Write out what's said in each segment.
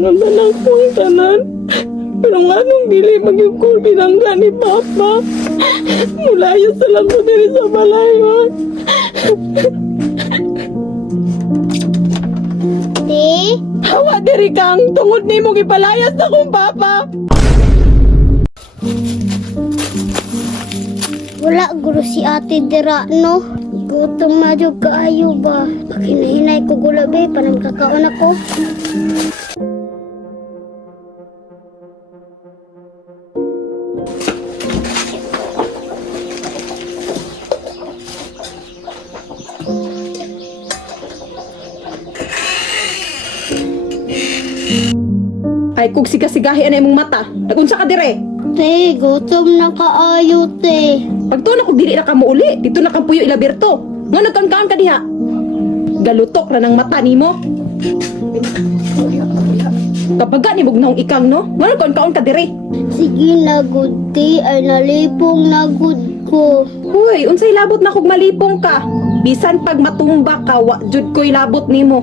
naman ang anak kong tanan. Pero nga nung dili mag-yung binangga ni Papa. Mulayas na lang ko diri sa balay, ha. Te? Hawa diri kang tungod ni mo gipalayas na kong Papa. Wala guro si ate dira, no? Gutom na jud kaayo ba? Pakinahinay ko gulabi, panang kakaon ako. Ay kung sigasigahi na imong mata. Nagunsa ka dire. Te, gutom na kaayo, te. Pagto na kung dili na ka mo uli, dito na kang puyo ilabirto. Nga nagkaan ka diha. Galutok na ng mata nimo. Kapag ni bugnahong ikang no, nga nagkaan ka dire. Sige na, good te. Ay nalipong na good ko. Hoy, unsay labot na kog malipong ka. Bisan pag matumba ka, wa jud ko'y labot nimo.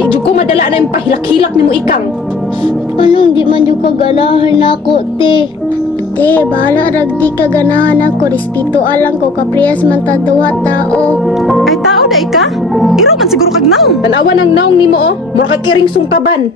Di jud ko madala na yung pahilak-hilak nimo ikang. Anong di man yung kaganahan ako, te? Te, bahala rag di kaganahan ako. Respeto alang ko, kapriyas man ta duha tao. Ay tao da ika? Iro man siguro kag naong. Tanawa ng naong nimo oh, mura kag iring sungkaban.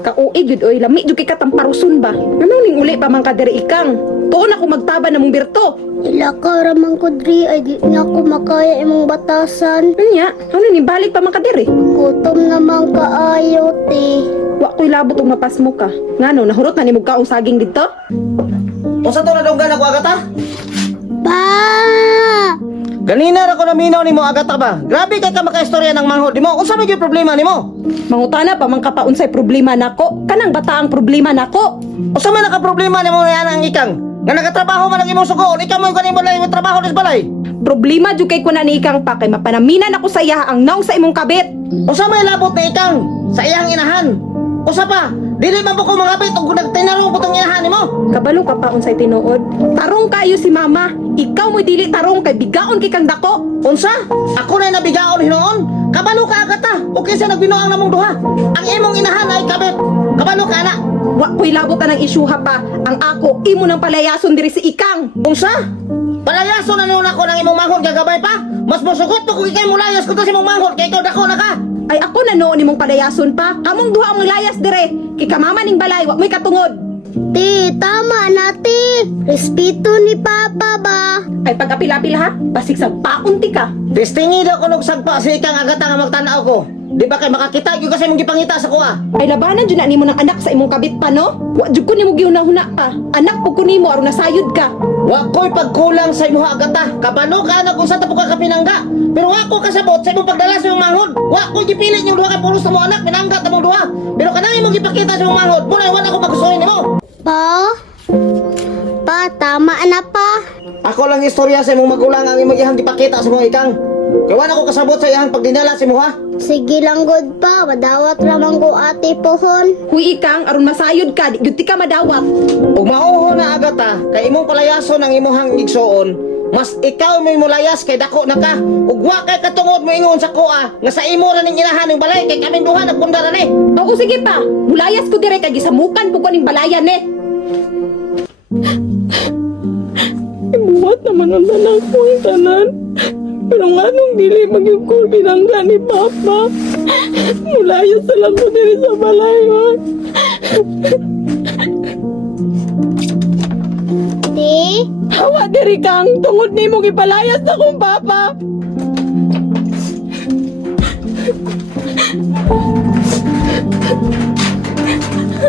Kauig yun oy, lami jud kay katamparuson ba? Anong ning uli pa man ka diri ikang? Tuon ako magtaban namong birto. Ilakaw ramang ko dri, ay di na ako makaya imong batasan. Anya, ano ni balik pa man ka diri? Gutom naman kaayo, te. Wa ko'y labot og mapas mo ka. Ngano, nahurot na nimo kaong saging dito? Unsa to na donggan ako agata? Pa! Ganina ra ko naminaw nimo agata ba? Grabe kay ka makaistorya ng manghod nimo. Unsa may gyud problema nimo? Mangutana pa man ka pa unsay problema nako? Kanang bata ang problema nako. Unsa may naka problema nimo yan ang ikang? Nga nagatrabaho man ang imong sugoon, ikaw mo kanimo lay mo trabaho dis balay. Problema jud kay kunan ni ikang pa kay mapanaminan ako sa iya ang naong sa imong kabit. Unsa may labot ni ikang sa iyang inahan? Usa pa, dili man ko mangabit og nagtinarong putong inahan nimo. Kabalo ka pa unsay tinuod? Tarong kayo si mama. Ikaw mo'y dili tarong kay bigaon kay kang dako. Unsa? Ako na nabigaon hinuon. Kabalo ka agata. O kinsa nagbinuang namong duha? Ang imong inahan ay kabit. Kabalo ka ana. Wa ko'y labot na ng isyuha pa. Ang ako imo nang palayason diri si ikang. Unsa? Palayaso na niyo nako ng imong manghod gagabay pa? Mas mosugot to kung ikay mo layas ko to si imong manghod kay ikaw dako na ka. Ay ako na noon nimong palayason pa. Kamong duha ang layas dire. Kay kamama ning balay wa mo'y katungod. Te, tama na, te. Respeto ni Papa ba? Ay pagkapila-pila ha. Pasig sa paunti ka. Testingi daw ko sagpa si ikang agata nga magtanaw ko. Di ba kay makakita gyud kasi mong gipangita sa kuha. Ay labanan jud na nimo ng anak sa imong kabit pa no? Wa jud ko nimo gihuna-huna pa. Anak pug ko nimo aron nasayod ka. Wa ko'y pagkulang sa imong agata. Kabalo ka na kung sa tapo ka kapinangga. Pero wa ko kasabot sa imong pagdala sa imong manghod. Wa ko'y gipilit yung duha ka pulos sa mo anak pinangga ta mong duha. Pero kanang imong gipakita sa imong manghod, muna wala ko magustuhin nimo. Pa? Pa, tama na pa. Ako lang istorya sa imong magulang ang imong ihang gipakita sa imong ikang. Kaya wala ko kasabot sa iyang pagdinala sa imong ha. Sige lang, good pa. Madawat ramang ko ate pohon. Huy ikang aron masayod ka, di gyud ti ka madawat. Ug mauho na agata kay imong palayason ang imong igsoon. Mas ikaw may mulayas kay dako na ka. Ug wa kay katungod mo ingon sa kuha nga sa imo ra ning inahan ning balay kay kaming duha nagpundar ni. Oo sige pa. Mulayas ko dire kay gisamukan pug ko ning balayan eh. Ibuhat naman ang anak kong tanan. Pero nga nung dili mag-yung binangga ni Papa. Mulayas na lang ko diri sa balay, ha. Te? Hawa diri kang tungod nimo gipalayas na kong Papa.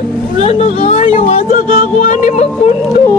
Wala na kayo, asa ka kuha ni magpundo.